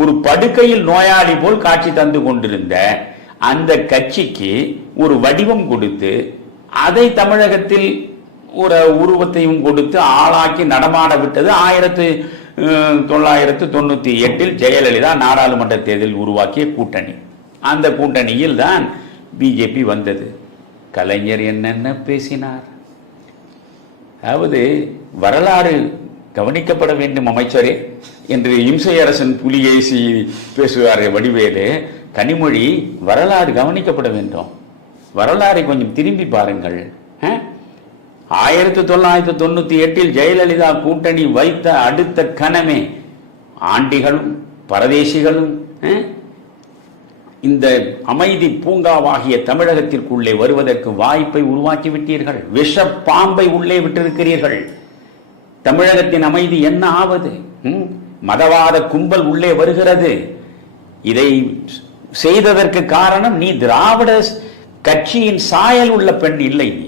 ஒரு படுக்கையில் நோயாளி போல் காட்சி தந்து கொண்டிருந்த அந்த கட்சிக்கு ஒரு வடிவம் கொடுத்து அதை தமிழகத்தில் ஒரு உருவத்தையும் கொடுத்து ஆளாக்கி நடமாட விட்டது. ஆயிரத்து தொள்ளாயிரத்து தொண்ணூத்தி எட்டில் ஜெயலலிதா நாடாளுமன்ற தேர்தலில் உருவாக்கிய கூட்டணி. அந்த கூட்டணியில் தான் பிஜேபி வந்தது. கலைஞர் என்னென்ன பேசினார்? அதாவது வரலாறு கவனிக்கப்பட வேண்டும் அமைச்சரே என்று இம்சை அரசன் புலிகேசி பேசுவார் வடிவேலு. கனிமொழி வரலாறு கவனிக்கப்பட வேண்டும். வரலாறை கொஞ்சம் திரும்பி பாருங்கள். ஆயிரத்தி தொள்ளாயிரத்தி தொண்ணூற்றி எட்டில் ஜெயலலிதா கூட்டணி வைத்த அடுத்த கணமே ஆண்டிகளும் பரதேசிகளும் இந்த அமைதி பூங்காவாகிய தமிழகத்திற்குள்ளே வருவதற்கு வாய்ப்பை உருவாக்கி விட்டீர்கள். விஷ பாம்பை உள்ளே விட்டிருக்கிறீர்கள். தமிழகத்தின் அமைதி என்ன ஆவது? மதவாத கும்பல் உள்ளே வருகிறது. இதை செய்ததற்கு காரணம் நீ திராவிட கட்சியின் சாயல் உள்ள பெண் இல்லை. நீ